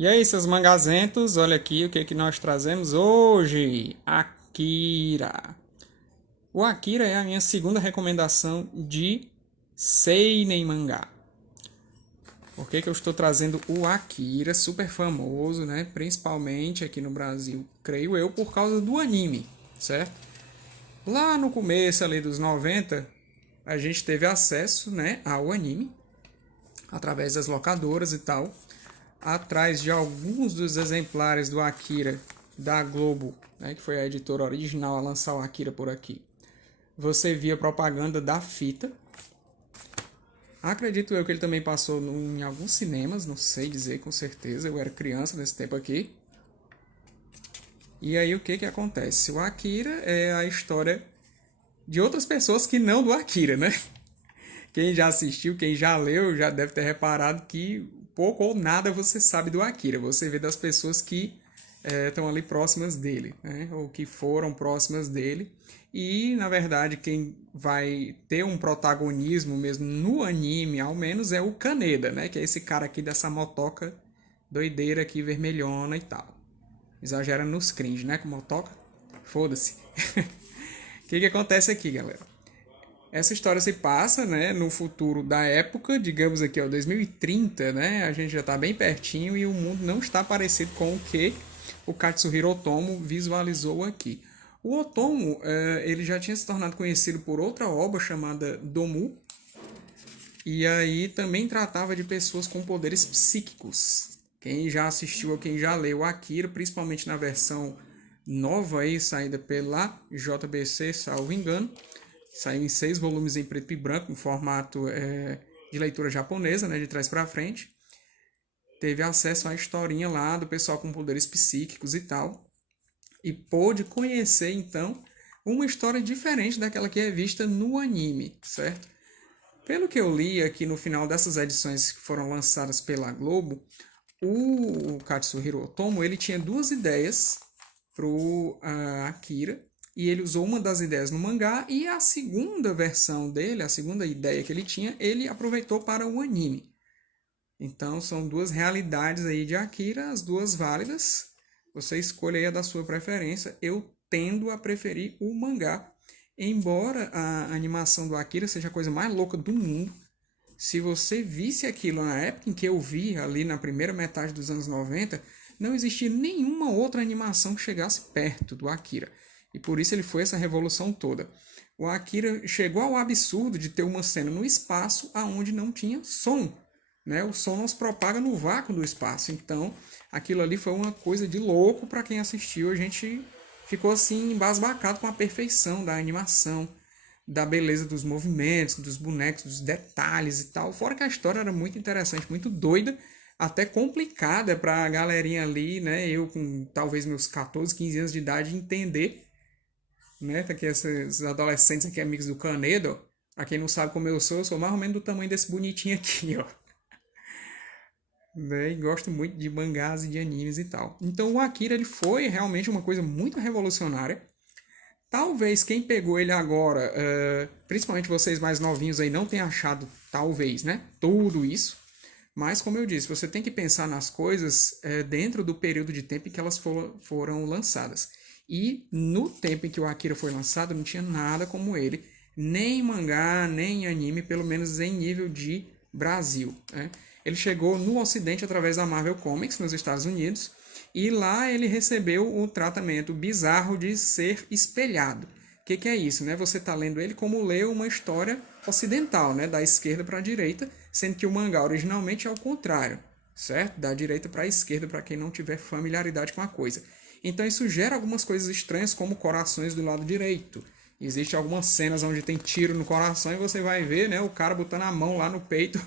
E aí, seus mangazentos, olha aqui o que nós trazemos hoje. Akira. O Akira é a minha segunda recomendação de seinen mangá. Por que eu estou trazendo o Akira, super famoso, né? Principalmente aqui no Brasil, creio eu, por causa do anime, certo? Lá no começo ali dos 90, a gente teve acesso, né, ao anime através das locadoras e tal. Atrás de alguns dos exemplares do Akira da Globo, né, que foi a editora original a lançar o Akira por aqui, você via propaganda da fita. Acredito eu que ele também passou em alguns cinemas, não sei dizer com certeza, eu era criança nesse tempo aqui. E aí o que acontece? O Akira é a história de outras pessoas que não do Akira, né? Quem já assistiu, quem já leu, já deve ter reparado que pouco ou nada você sabe do Akira. Você vê das pessoas que estão ali próximas dele, né? Ou que foram próximas dele. E, na verdade, quem vai ter um protagonismo mesmo no anime, ao menos, é o Kaneda, né? Que é esse cara aqui dessa motoca doideira aqui, vermelhona e tal. Exagera nos cringe, né? Com motoca. Foda-se. O que acontece aqui, galera? Essa história se passa, né, no futuro da época, digamos aqui, ó, 2030, né? A gente já está bem pertinho e o mundo não está parecido com o que o Katsuhiro Otomo visualizou aqui. O Otomo, ele já tinha se tornado conhecido por outra obra chamada Domu, e aí também tratava de pessoas com poderes psíquicos. Quem já assistiu ou quem já leu Akira, principalmente na versão nova aí, saída pela JBC, salvo engano, saiu em 6 volumes em preto e branco, em formato de leitura japonesa, né, de trás para frente. Teve acesso à historinha lá do pessoal com poderes psíquicos e tal. E pôde conhecer, então, uma história diferente daquela que é vista no anime, certo? Pelo que eu li aqui no final dessas edições que foram lançadas pela Globo, o Katsuhiro Otomo ele tinha duas ideias pro Akira, e ele usou uma das ideias no mangá, e a segunda versão dele, a segunda ideia que ele tinha, ele aproveitou para o anime. Então são duas realidades aí de Akira, as duas válidas. Você escolhe aí a da sua preferência. Eu tendo a preferir o mangá. Embora a animação do Akira seja a coisa mais louca do mundo, se você visse aquilo na época em que eu vi, ali na primeira metade dos anos 90, não existia nenhuma outra animação que chegasse perto do Akira. E por isso ele foi essa revolução toda. O Akira chegou ao absurdo de ter uma cena no espaço aonde não tinha som. Né? O som não se propaga no vácuo do espaço. Então, aquilo ali foi uma coisa de louco para quem assistiu. A gente ficou assim embasbacado com a perfeição da animação, da beleza dos movimentos, dos bonecos, dos detalhes e tal. Fora que a história era muito interessante, muito doida, até complicada para a galerinha ali, né? Eu com talvez meus 14, 15 anos de idade entender, né? Tá aqui esses adolescentes aqui, amigos do Canedo. Pra quem não sabe como eu sou mais ou menos do tamanho desse bonitinho aqui, ó. Né? E gosto muito de mangás e de animes e tal. Então o Akira ele foi realmente uma coisa muito revolucionária. Talvez quem pegou ele agora, principalmente vocês mais novinhos aí, não tenha achado, talvez, né? Tudo isso. Mas, como eu disse, você tem que pensar nas coisas dentro do período de tempo em que elas foram lançadas. E no tempo em que o Akira foi lançado, não tinha nada como ele, nem mangá, nem anime, pelo menos em nível de Brasil. Né? Ele chegou no Ocidente através da Marvel Comics, nos Estados Unidos, e lá ele recebeu o tratamento bizarro de ser espelhado. O que é isso? Né? Você está lendo ele como lê uma história ocidental, né? Da esquerda para a direita, sendo que o mangá originalmente é o contrário, certo? Da direita para a esquerda, para quem não tiver familiaridade com a coisa. Então isso gera algumas coisas estranhas, como corações do lado direito. Existem algumas cenas onde tem tiro no coração e você vai ver, né, o cara botando a mão lá no peito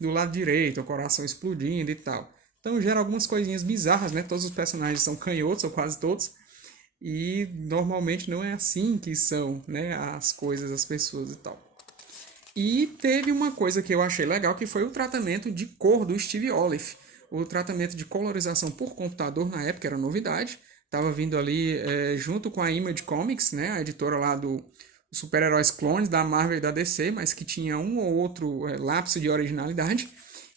do lado direito, o coração explodindo e tal. Então gera algumas coisinhas bizarras, né? Todos os personagens são canhotos, ou quase todos. E normalmente não é assim que são, né, as coisas, as pessoas e tal. E teve uma coisa que eu achei legal, que foi o tratamento de cor do Steve Olive. O tratamento de colorização por computador na época era novidade. Estava vindo ali junto com a Image Comics, né, a editora lá do super-heróis clones da Marvel e da DC, mas que tinha um ou outro lapso de originalidade.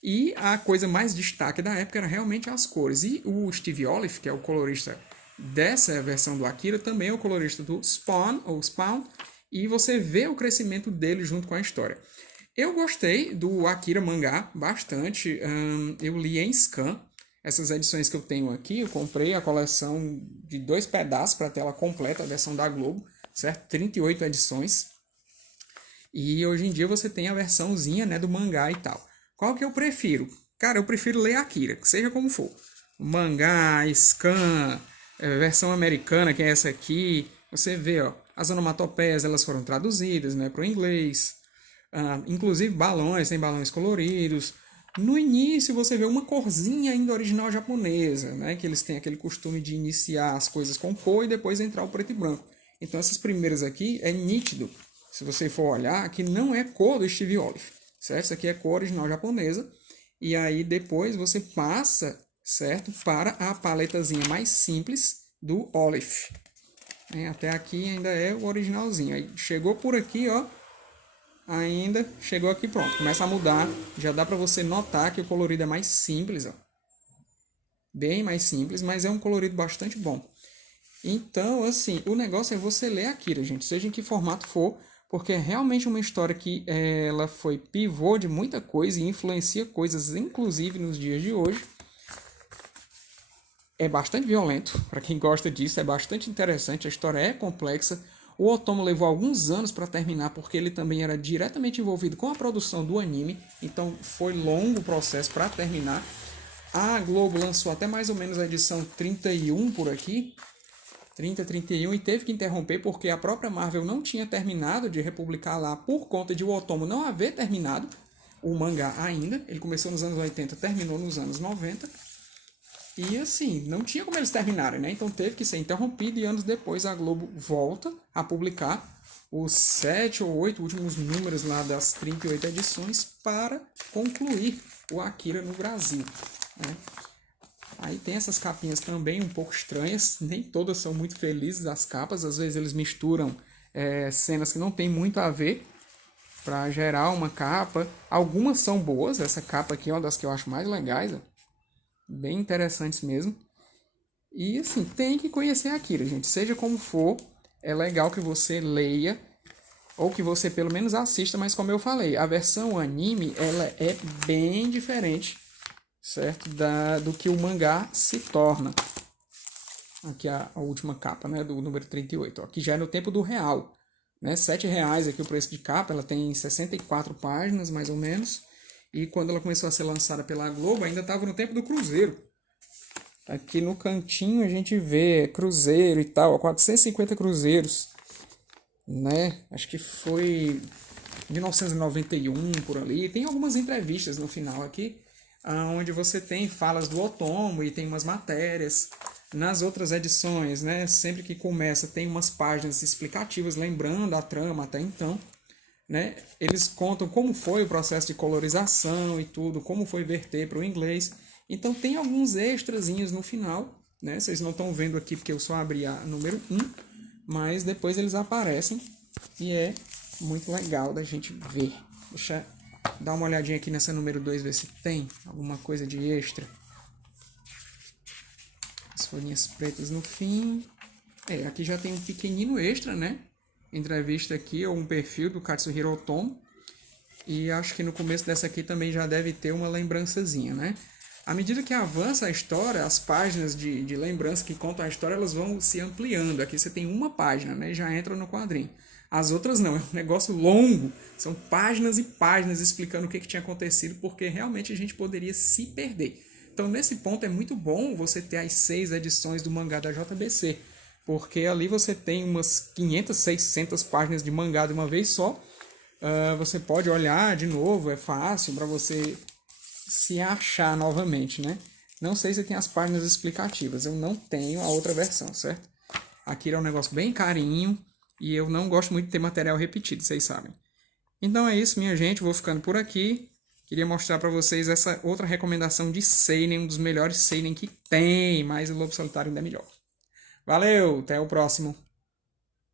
E a coisa mais destaque da época era realmente as cores. E o Steve Olive, que é o colorista dessa versão do Akira, também é o colorista do Spawn, ou Spawn, e você vê o crescimento dele junto com a história. Eu gostei do Akira mangá bastante, eu li em scan. Essas edições que eu tenho aqui, eu comprei a coleção de 2 pedaços para a tela completa, a versão da Globo, certo? 38 edições. E hoje em dia você tem a versãozinha, né, do mangá e tal. Qual que eu prefiro? Cara, eu prefiro ler Akira, seja como for. Mangá, scan, versão americana, que é essa aqui. Você vê, ó, as onomatopeias, elas foram traduzidas, né, para o inglês. Inclusive balões, tem balões coloridos. No início você vê uma corzinha ainda original japonesa, né, que eles têm aquele costume de iniciar as coisas com cor e depois entrar o preto e branco. Então essas primeiras aqui é nítido. Se você for olhar, aqui não é cor do Steve Olive, certo? Isso aqui é cor original japonesa. E aí depois você passa, certo, para a paletazinha mais simples do Olive. Até aqui ainda é o originalzinho. Aí chegou por aqui, ó. Ainda chegou aqui, pronto. Começa a mudar. Já dá para você notar que o colorido é mais simples, ó. Bem mais simples, mas é um colorido bastante bom. Então, assim, o negócio é você ler Akira, gente, seja em que formato for, porque é realmente uma história que ela foi pivô de muita coisa e influencia coisas, inclusive nos dias de hoje. É bastante violento, para quem gosta disso, é bastante interessante, a história é complexa. O Otomo levou alguns anos para terminar, porque ele também era diretamente envolvido com a produção do anime, então foi longo o processo para terminar. A Globo lançou até mais ou menos a edição 31 por aqui, 30, 31, e teve que interromper porque a própria Marvel não tinha terminado de republicar lá por conta de o Otomo não haver terminado o mangá ainda. Ele começou nos anos 80, terminou nos anos 90. E assim, não tinha como eles terminarem, né? Então teve que ser interrompido e anos depois a Globo volta a publicar os 7 ou 8 últimos números lá das 38 edições para concluir o Akira no Brasil, né? Aí tem essas capinhas também um pouco estranhas, nem todas são muito felizes as capas, às vezes eles misturam cenas que não tem muito a ver para gerar uma capa. Algumas são boas, essa capa aqui é uma das que eu acho mais legais, ó. Bem interessantes mesmo. E assim, tem que conhecer a Akira, gente, seja como for, é legal que você leia ou que você pelo menos assista, mas como eu falei, a versão anime ela é bem diferente, certo? Do que o mangá se torna. Aqui a última capa, né? Do número 38. Aqui já é no tempo do real, né? R$7 aqui o preço de capa. Ela tem 64 páginas, mais ou menos. E quando ela começou a ser lançada pela Globo, ainda estava no tempo do Cruzeiro. Aqui no cantinho a gente vê Cruzeiro e tal. 450 cruzeiros, né? Acho que foi 1991, por ali. Tem algumas entrevistas no final aqui, onde você tem falas do Otomo e tem umas matérias. Nas outras edições, né, sempre que começa tem umas páginas explicativas lembrando a trama até então, né? Eles contam como foi o processo de colorização e tudo, como foi verter para o inglês. Então tem alguns extrazinhos no final, né? Vocês não estão vendo aqui porque eu só abri a número 1, mas depois eles aparecem e é muito legal da gente ver. Deixa eu dar uma olhadinha aqui nessa número 2, ver se tem alguma coisa de extra. As folhinhas pretas no fim. Aqui já tem um pequenino extra, né? Entrevista aqui, ou um perfil do Katsuhiro Otomo. E acho que no começo dessa aqui também já deve ter uma lembrançazinha, né? À medida que avança a história, as páginas de lembrança que contam a história, elas vão se ampliando. Aqui você tem uma página, né? E já entra no quadrinho. As outras não, é um negócio longo. São páginas e páginas explicando o que tinha acontecido, porque realmente a gente poderia se perder. Então, nesse ponto, é muito bom você ter as 6 edições do mangá da JBC, porque ali você tem umas 500, 600 páginas de mangá de uma vez só. Você pode olhar de novo, é fácil para você se achar novamente, né? Não sei se tem as páginas explicativas, eu não tenho a outra versão, certo? Aqui é um negócio bem carinho e eu não gosto muito de ter material repetido, vocês sabem. Então é isso, minha gente, vou ficando por aqui. Queria mostrar para vocês essa outra recomendação de seinen, um dos melhores seinen que tem, mas o Lobo Solitário ainda é melhor. Valeu, até o próximo.